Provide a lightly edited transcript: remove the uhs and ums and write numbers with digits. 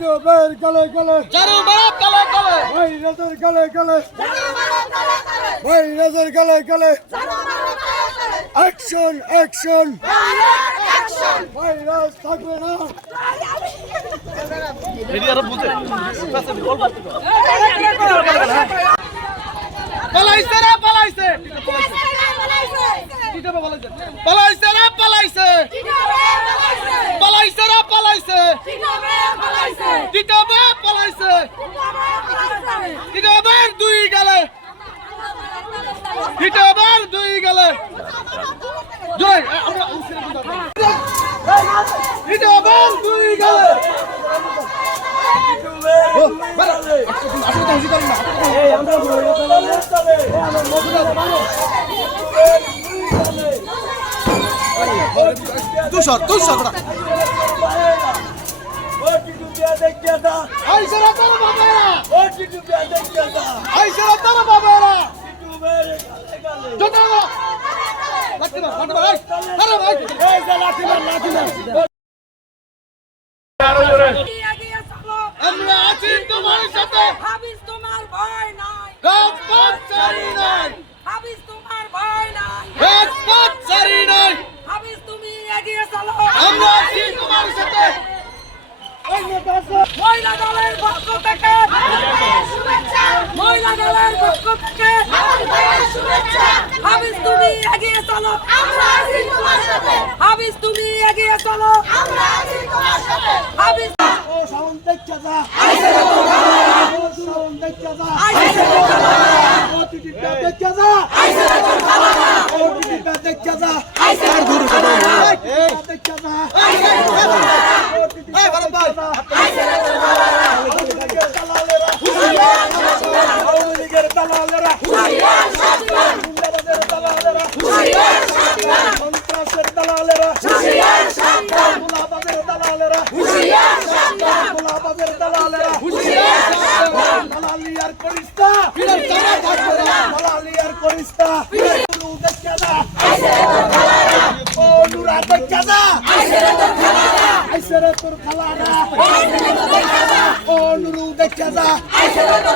নীরবের গলে গলে ঝাড়ু মারো গলে গলে ভাইরাসের গলে গলে ভাইরাসের গলে গলে অ্যাকশন অ্যাকশন ভাইরাস থাকবে না। পালাইছে রে পালাইছে পালাইছে রে পালাইছে পালাইছে রে পালাইছে টিটাবে পালাইছে টিটাবের দুই গেলে টিটাবের দুই গেলে জয় আমরা টিটাবের দুই গেলে তুষার তুষার আইসারা তোর বাবারা আইসারা তোর বাবারা জোতা লাগতে না ভাই আরে ভাই এই যে লাঠি না আমরা আছি তোমার সাথে হাবিজ তোমার ভয় নাই রাজপথ ছাড়ি নাই হাবিজ তোমার ভয় নাই রাজপথ ছাড়ি নাই হাবিজ তুমি এগিয়ে চলো আমরা আছি তোমার সাথে মহিলা দলের পক্ষ থেকে শুভেচ্ছা মহিলা দলের পক্ষ থেকে শুভেচ্ছা হাবিজ তুমি এগিয়ে চলো আমরা আছি তোমার সাথে হাবিজ তুমি এগিয়ে চলো আমরা আছি তোমার সাথে হাবিজ ও সাউন্ড দেখতে যা আইসারা তো ও সাউন্ড দেখতে যা আইসারা তো ও টিটিটা দেখতে যা আইসারা তো ও টিটিটা দেখতে যা আইসারা তো এই দেখতে যা ও টিটিটা এই বড় ভাই আইসারা তো আওয়ামী লীগের দালালেরা হুশিয়ার সাবধান গুন্ডাবাদের দালালেরা হুশিয়ার সাবধান সন্ত্রাসের দালালেরা হুশিয়ার সাবধান গোলাবাদের দালালেরা হুশিয়ার সাবধান গোলাবাদের দালালেরা হুশিয়ার সাবধান দালালি আর করিস্তা বিরাট জামা থাকবে না দালালি আর করিস্তা নুরু দেখতে যা ও নুরা দেখতে যা আইসারা তো খালারা আইসারা তোর খালারা ও নুরু দেখতে যা আইসারা তো